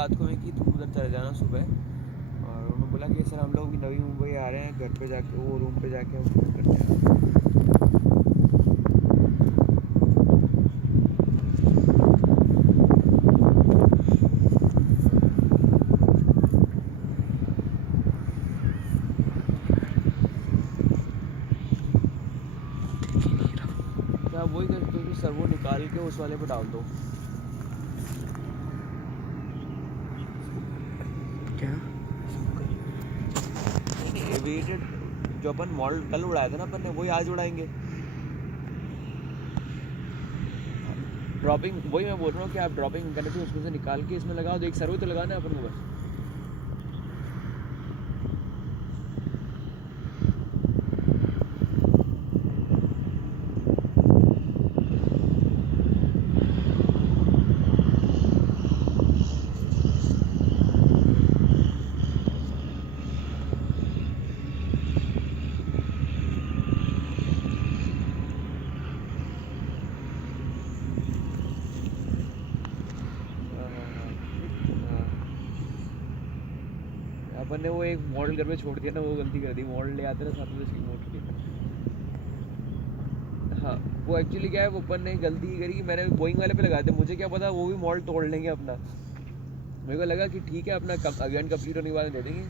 रात को मैं कि तुम उधर चले जाना सुबह, और उन्होंने बोला कि सर हम लोग भी नवी मुंबई आ रहे हैं, घर पे जाके वो रूम पे जाके हम फोन करते हैं। क्या वही कर दो कि सर्वो निकाल के उस वाले पे डाल दो। क्या एविएटेड जो अपन मॉडल कल उड़ाया था ना अपन ने, वही आज उड़ाएंगे। ड्रॉपिंग वही मैं बोल रहा हूँ कि आप ड्रॉपिंग करने से उसमें से निकाल के इसमें लगाओ, तो एक सर्वो तो लगाना है अपन को बस। अपन ने वो एक मॉडल घर में छोड़ दिया ना, वो गलती कर दी। मॉडल ले आते ना साथ में उसकी मोटर की। हाँ वो एक्चुअली क्या है, वो अपन ने गलती करी कि मैंने बोइंग वाले पे लगाए थे। मुझे क्या पता वो भी मॉडल तोड़ लेंगे अपना। मेरे को लगा कि ठीक है अपना इवेंट कंप्लीट होने के बाद दे देंगे।